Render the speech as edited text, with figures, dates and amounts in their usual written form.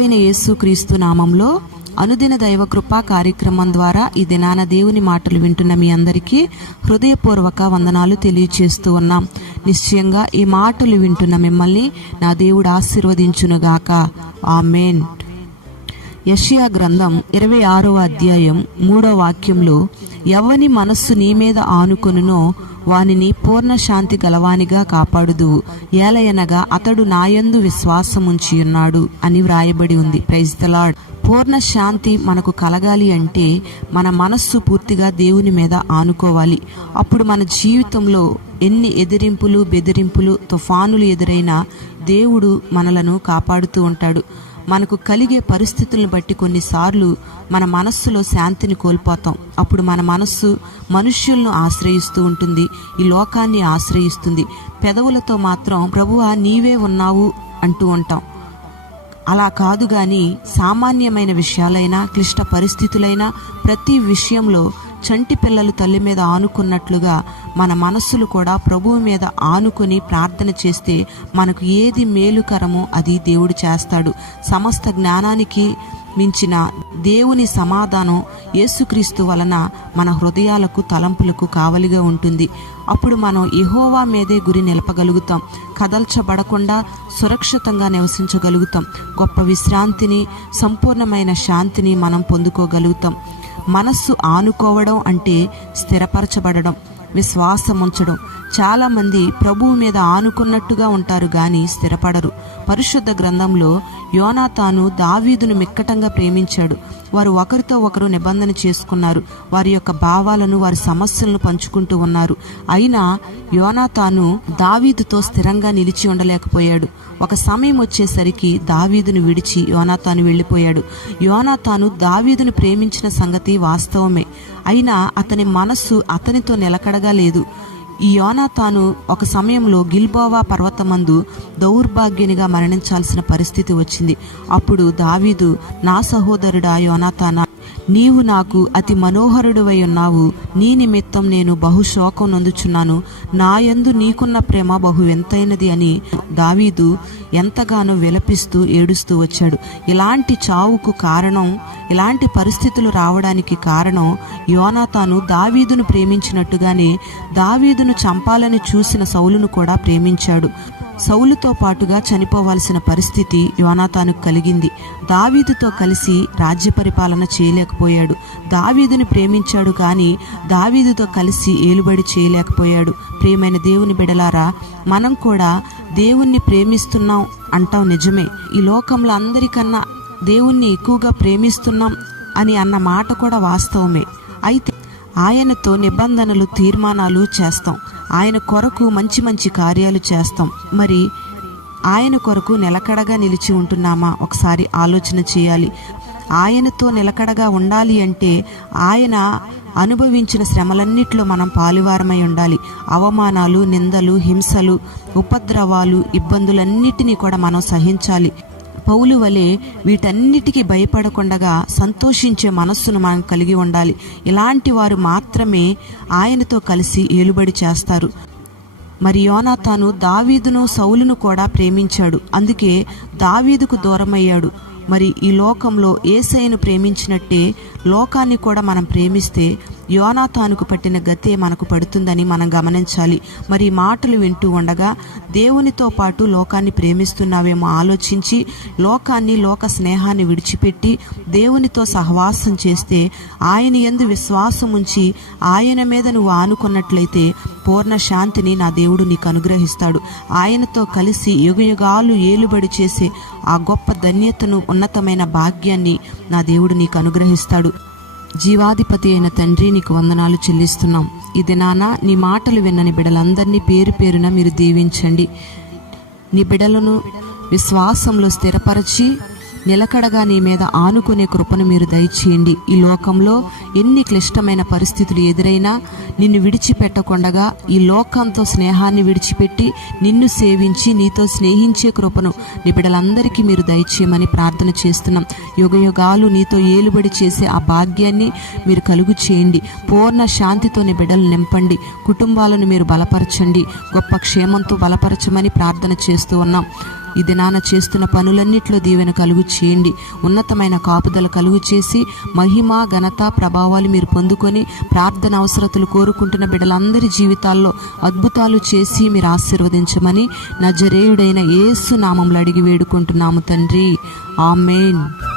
ప్రభువైన యేసుక్రీస్తు నామంలో అనుదిన దైవ కృపా కార్యక్రమం ద్వారా ఈ దినాన దేవుని మాటలు వింటున్న మీ అందరికీ హృదయపూర్వక వందనాలు తెలియచేస్తూ ఉన్నాం. నిశ్చయంగా ఈ మాటలు వింటున్న మిమ్మల్ని నా దేవుడు ఆశీర్వదించునుగాక. ఆమేన్. యెషయా గ్రంథం 26వ అధ్యాయం 3వ వాక్యంలో, ఎవని మనస్సు నీ మీద ఆనుకొనునో వానిని పూర్ణ శాంతి గలవానిగా కాపాడుదు, ఏలయనగా అతడు నాయందు విశ్వాసముంచి ఉన్నాడు అని వ్రాయబడి ఉంది. Praise the Lord. పూర్ణ శాంతి మనకు కలగాలి అంటే మన మనస్సు పూర్తిగా దేవుని మీద ఆనుకోవాలి. అప్పుడు మన జీవితంలో ఎన్ని ఎదిరింపులు, బెదిరింపులు, తుఫానులు ఎదురైనా దేవుడు మనలను కాపాడుతూ ఉంటాడు. మనకు కలిగే పరిస్థితులను బట్టి కొన్నిసార్లు మన మనస్సులో శాంతిని కోల్పోతాం. అప్పుడు మన మనస్సు మనుష్యులను ఆశ్రయిస్తూ ఉంటుంది, ఈ లోకాన్ని ఆశ్రయిస్తుంది. పెదవులతో మాత్రం ప్రభువా నీవే ఉన్నావు అంటూ ఉంటాం. అలా కాదు గాని సామాన్యమైన విషయాలైనా, క్లిష్ట పరిస్థితులైనా ప్రతి విషయంలో చంటి పిల్లలు తల్లి మీద ఆనుకున్నట్లుగా మన మనస్సులు కూడా ప్రభువు మీద ఆనుకొని ప్రార్థన చేస్తే మనకు ఏది మేలుకరమో అది దేవుడు చేస్తాడు. సమస్త జ్ఞానానికి మించిన దేవుని సమాధానం యేసుక్రీస్తు వలన మన హృదయాలకు, తలంపులకు కావలిగా ఉంటుంది. అప్పుడు మనం యెహోవా మీదే గురి నిలపగలుగుతాం. కదల్చబడకుండా సురక్షితంగా నివసించగలుగుతాం. గొప్ప విశ్రాంతిని, సంపూర్ణమైన శాంతిని మనం పొందుకోగలుగుతాం. మనస్సు ఆనుకోవడం అంటే స్థిరపరచబడడం, విశ్వాసం ఉంచడం. చాలామంది ప్రభువు మీద ఆనుకున్నట్టుగా ఉంటారు గాని స్థిరపడరు. పరిశుద్ధ గ్రంథంలో యోనాతాను దావీదును మిక్కటంగా ప్రేమించాడు. వారు ఒకరితో ఒకరు నిబంధన చేసుకున్నారు. వారి యొక్క భావాలను, వారి సమస్యలను పంచుకుంటూ ఉన్నారు. అయినా యోనాతాను దావీదుతో స్థిరంగా నిలిచి ఉండలేకపోయాడు. ఒక సమయం వచ్చేసరికి దావీదును విడిచి యోనాతాను వెళ్ళిపోయాడు. యోనాతాను దావీదును ప్రేమించిన సంగతి వాస్తవమే. అయినా అతని మనస్సు అతనితో నిలకడగా లేదు. ఈ యోనాతాను ఒక సమయంలో గిల్బోవా పర్వతమందు దౌర్భాగ్యునిగా మరణించాల్సిన పరిస్థితి వచ్చింది. అప్పుడు దావీదు, నా సహోదరుడా యోనాతానా, నీవు నాకు అతి మనోహరుడివై ఉన్నావు. నీ నిమిత్తం నేను బహుశోకం నొందుచున్నాను. నా యందు నీకున్న ప్రేమ బహు ఎంతైనది అని దావీదు ఎంతగానో విలపిస్తూ ఏడుస్తూ వచ్చాడు. ఇలాంటి చావుకు కారణం, ఇలాంటి పరిస్థితులు రావడానికి కారణం యోనాతాను దావీదును ప్రేమించినట్టుగానే దావీదును చంపాలని చూసిన సౌలును కూడా ప్రేమించాడు. సౌలుతో పాటుగా చనిపోవాల్సిన పరిస్థితి యోనాతానుకు కలిగింది. దావీదుతో కలిసి రాజ్య పరిపాలన చేయలేకపోయాడు. దావీదుని ప్రేమించాడు కానీ దావీదుతో కలిసి ఏలుబడి చేయలేకపోయాడు. ప్రియమైన దేవుని బిడలారా, మనం కూడా దేవుణ్ణి ప్రేమిస్తున్నాం అంటాం నిజమే. ఈ లోకంలో అందరికన్నా దేవుణ్ణి ఎక్కువగా ప్రేమిస్తున్నాం అని అన్న మాట కూడా వాస్తవమే. అయితే ఆయనతో నిబంధనలు, తీర్మానాలు చేస్తాం. ఆయన కొరకు మంచి మంచి కార్యాలు చేస్తాం. మరి ఆయన కొరకు నిలకడగా నిలిచి ఉంటున్నామా? ఒకసారి ఆలోచన చేయాలి. ఆయనతో నిలకడగా ఉండాలి అంటే ఆయన అనుభవించిన శ్రమలన్నిట్లో మనం పాలువారమై ఉండాలి. అవమానాలు, నిందలు, హింసలు, ఉపద్రవాలు, ఇబ్బందులన్నిటినీ కూడా మనం సహించాలి. పౌలు వలె వీటన్నిటికీ భయపడకుండా సంతోషించే మనస్సును మనం కలిగి ఉండాలి. ఇలాంటి వారు మాత్రమే ఆయనతో కలిసి ఏలుబడి చేస్తారు. మరి యోనాతాను దావీదును, సౌలును కూడా ప్రేమించాడు. అందుకే దావీదుకు దూరమయ్యాడు. మరి ఈ లోకంలో యేసయ్యను ప్రేమించినట్టే లోకాన్ని కూడా మనం ప్రేమిస్తే యోనాతానుకు పట్టిన గతే మనకు పడుతుందని మనం గమనించాలి. మరి ఈ మాటలు వింటూ ఉండగా దేవునితో పాటు లోకాన్ని ప్రేమిస్తున్నావేమో ఆలోచించి లోకాన్ని, లోక స్నేహాన్ని విడిచిపెట్టి దేవునితో సహవాసం చేస్తే, ఆయన యందు విశ్వాసం ఉంచి ఆయన మీద నువ్వు ఆనుకున్నట్లయితే పూర్ణ శాంతిని నా దేవుడు నీకు అనుగ్రహిస్తాడు. ఆయనతో కలిసి యుగయుగాలు ఏలుబడి చేసే ఆ గొప్ప ధన్యతను, ఉన్నతమైన భాగ్యాన్ని నా దేవుడు నీకు అనుగ్రహిస్తాడు. జీవాధిపతి అయిన తండ్రి, నీకు వందనాలు చెల్లిస్తున్నాం. ఈ దినాన నీ మాటలు విన్నని బిడలందరినీ పేరు పేరున మీరు దీవించండి. నీ బిడలను విశ్వాసంలో స్థిరపరచి నిలకడగా నీ మీద ఆనుకునే కృపను మీరు దయచేయండి. ఈ లోకంలో ఎన్ని క్లిష్టమైన పరిస్థితులు ఎదురైనా నిన్ను విడిచిపెట్టకుండగా ఈ లోకంతో స్నేహాన్ని విడిచిపెట్టి నిన్ను సేవించి నీతో స్నేహించే కృపను నీ బిడ్డలందరికీ మీరు దయచేయమని ప్రార్థన చేస్తున్నాం. యుగయుగాలు నీతో ఏలుబడి చేసే ఆ భాగ్యాన్ని మీరు కలుగు చేయండి. పూర్ణ శాంతితో నీ బిడ్డలు నింపండి. కుటుంబాలను మీరు బలపరచండి. గొప్ప క్షేమంతో బలపరచమని ప్రార్థన చేస్తూ ఉన్నాం. ఈ దినాన చేస్తున్న పనులన్నిట్లో దీవెన కలుగు చేయండి. ఉన్నతమైన కాపుదల కలుగు చేసి మహిమ ఘనత ప్రభావాలు మీరు పొందుకొని ప్రార్థన అవసరతలు కోరుకుంటున్న బిడ్డలందరి జీవితాల్లో అద్భుతాలు చేసి మీరు ఆశీర్వదించమని నజరేయుడైన యేసు నామములో అడిగి వేడుకుంటున్నాము తండ్రి. ఆమేన్.